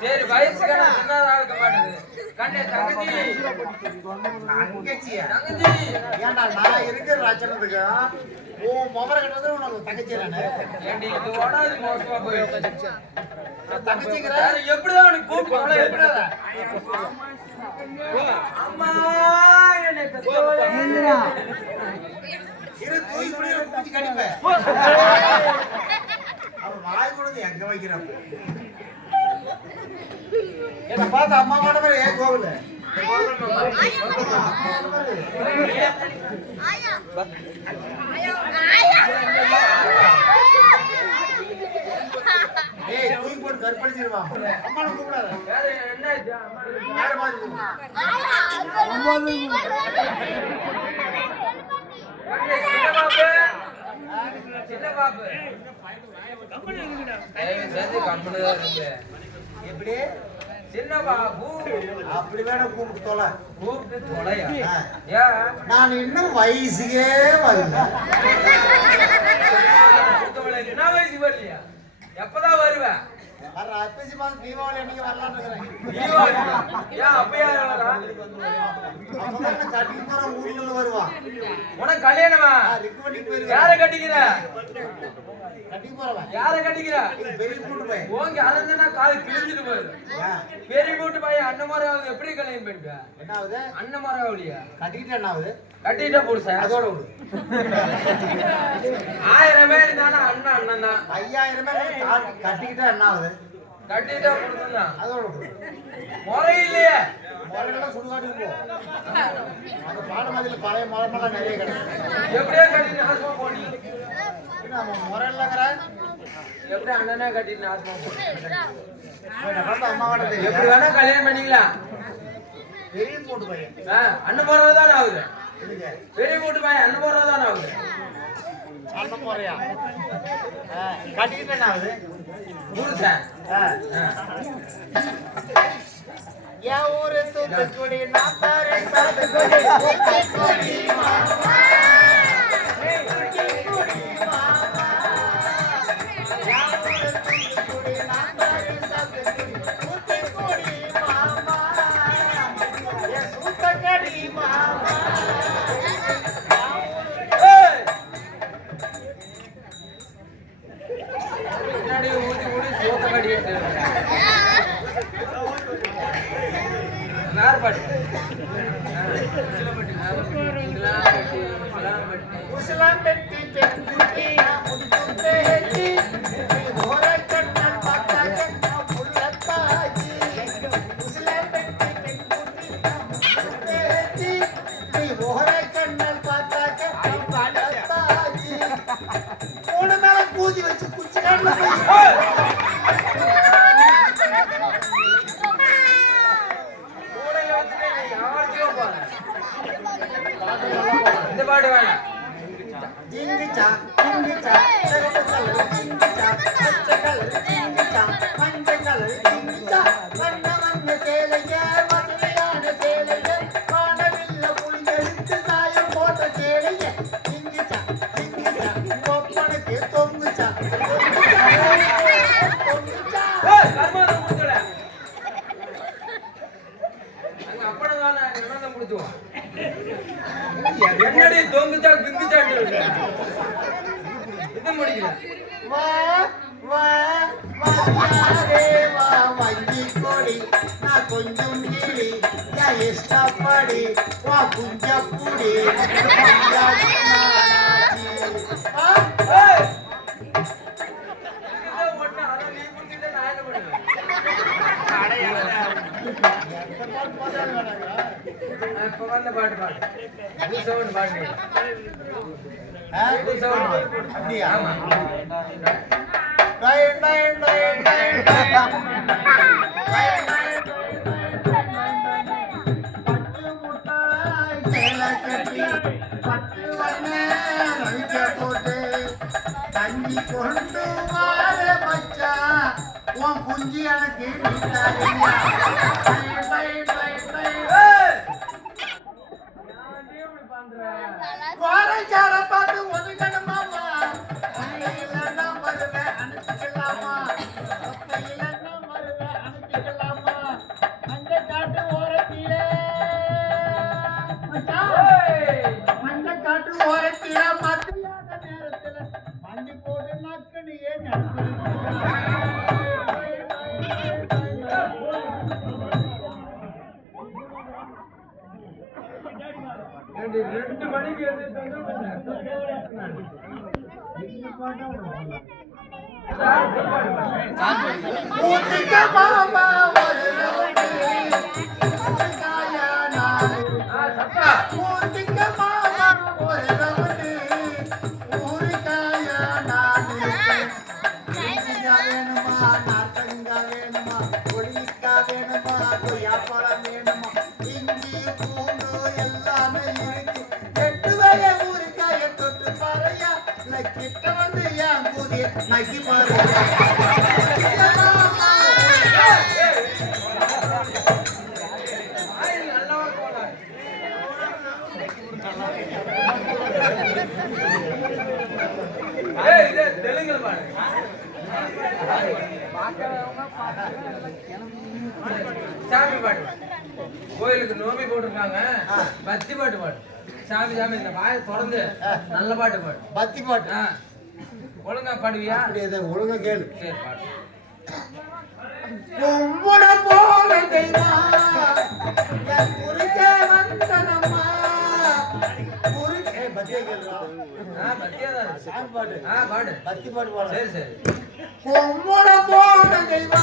சரி வயசுக்கு இருக்க மாட்டேங்குது கண்ணே தங்கச்சி ஏன்டா நான் இருக்கிற லட்சணத்துக்கு ஓ மொபர கட்டது உனக்கு தங்கச்சி நானு ஏண்டி இது ஓடாது மோசமா போயிடுச்சு தங்கச்சிங்கிற எப்படிதான் உனக்கு கூப்பிடுறோம் எப்படிடா அம்மா எனக்கு இரு தூய் குடி பூச்சி கடிப்பேன் அவன் வாய் கொடுத்து எங்க வைக்கிறான் என்ன பார்த்து அம்மா மாட மாதிரி ஏன் கோவில ஏய் தூக்கி போட்டு கற்பழிச்சிருவான் அம்மா கூப்பிடாத என்ன யார மாதிரி சின்ன பாப்பு எப்படி சின்ன பாபு அப்படி வேணும் கூப்பிட்டு தொலை கூப்பிட்டு தொலையா நான் இன்னும் வயசுக்கே வரல என்ன வயசு வரலையா எப்பதான் வருவேன் வர்ற அப்பேசி மாதம் தீபாவளி அன்னைக்கு வரலான்னு இருக்கிறேன் கட்டிக்கு போற ஊர்ல வருவான் உனக்கு கல்யாணமா யார கட்டிக்கிற கட்டிக்கு போறவன் யார கட்டிக்கிற பெரிய கூட்டு பையன் ஓங்க அறந்தனா கால் கிழிஞ்சிட்டு போகுது பெரிய கூட்டு பையன் அண்ணமாராவது எப்படி கல்யாணம் பண்ணிக்க என்ன ஆகுது அண்ணமாராவலியா கட்டிக்கிட்டு என்ன ஆகுது கட்டிட்டா புருஷன் அதோட விடு 1000 பேர் இருந்தானா அண்ணன் அண்ணன் தான் 5000 பேர் கட்டிக்கிட்டா என்ன ஆகுது கட்டிட்டா புருஷன் தான் அதோட விடு முறை இல்லையே முறையெல்லாம் சுடுகாட்டுக்கு போ அந்த பாடமதியில் பழைய மரமெல்லாம் நிறைய கிடைக்கும் எப்படியா கட்டிட்டு நாசமா போனி நம்ம முறையில்லங்கிற எப்படி அண்ணனா கட்டிட்டு நாசமா போனி அம்மாவோட எப்படி வேணா கல்யாணம் பண்ணிக்கலாம் பெரிய போட்டு பையன் அண்ணன் போறதுதான் ஆகுது பெரிய போட்டு பையன் அண்ணன் போறதுதான் ஆகுது அண்ணன் போறியா கட்டிக்கிட்டு என்ன ஆகுது புருஷன் என் ஊரு தூத்துக்குடி நாத்தாரு சாத்துக்குடி தூத்துக்குடி மாமா கூதி வச்சு குச்சி இந்த பாடு வேணாம் ஜிங்கிச்சா ஜிங்கிச்சா சிவப்பு கலர் ஜிங்கிச்சா பச்சை கலர் ஜிங்கிச்சா மஞ்சள் கலர் ஜிங்கிச்சா வண்ண வண்ண சேலைய வசதியான சேலைய வானவில்ல புளியெடுத்து சாயம் போட்ட சேலைய ஜிங்கிச்சா ஜிங்கிச்சா கொப்பனுக்கு தொங்குச்சா தொங்குச்சா கர்மாதம் முடிச்சல அங்க அப்பனதான என்னதான் முடிச்சுவோம் என்னடி தொங்குச்சா பிங்குச்சா இது முடிக்கல வா வா வாரே வா வஞ்சி கொடி நான் கொஞ்சம் கிளி யா இஷ்டப்படி வா குஞ்சப்புடி இப்ப வந்த பாட்டு பாடு சவுண்ட் பாடு அப்படியா ஆமா பட்டு வண்ண போட்டு கஞ்சி கொண்டு வார மச்சான் உன் குஞ்சு எனக்கு நீத்தாரியா. Bye, bye, bye, bye. வாரஞ்சார பார்த்து ஒதுக்கணுமாமா. அன்னையில நான் வருவேன் அனுப்பிக்கலாமா. அப்பையில நான் வருவேன் அனுப்பிக்கலாமா. அந்த காட்டு ஓரத்திலே அந்த காட்டு ஓரத்தில மத்தியான நேரத்துல மண்டி போட்டு நக்குன்னு ஏன் ரெண்டு மணிக்கு ஊத்திக்க மாமா ஒரு ஊத்திக்க மாமா ஒரு ரவுண்டு ஊருக்காயா நான் வேணுமா நாட்டங்கா வேணுமா ஒளிக்கா வேணுமா கொய்யாப்பழம் வேணுமா இஞ்சி பூண்டு எல்லாமே இருக்கு எட்டு வகை ஊருக்காய தொட்டு பாறையா நான் கிட்ட வந்து ஏன் கூதிய நக்கி பாரு தெலுங்கு பாடு சாமி பாட்டு கோயிலுக்கு நோம்பி போட்டிருக்காங்க. பக்தி பாட்டு பாடு. சாமி சாமி இந்த வாயை திறந்து நல்ல பாட்டு பாடு. பத்தி பாட்டு ஒழுங்கா பாடுவியா? ஒழுங்கா கேளு. சரி பாடு. பொம்புட போல குறுக்கே வந்தனம்மா குறுக்கே பத்தியா கேளுடா. பத்தியா தான் சாமி பாட்டு பாடு. பத்தி பாட்டு பாடு. சரி சரி. பொம்புட போல தெய்வா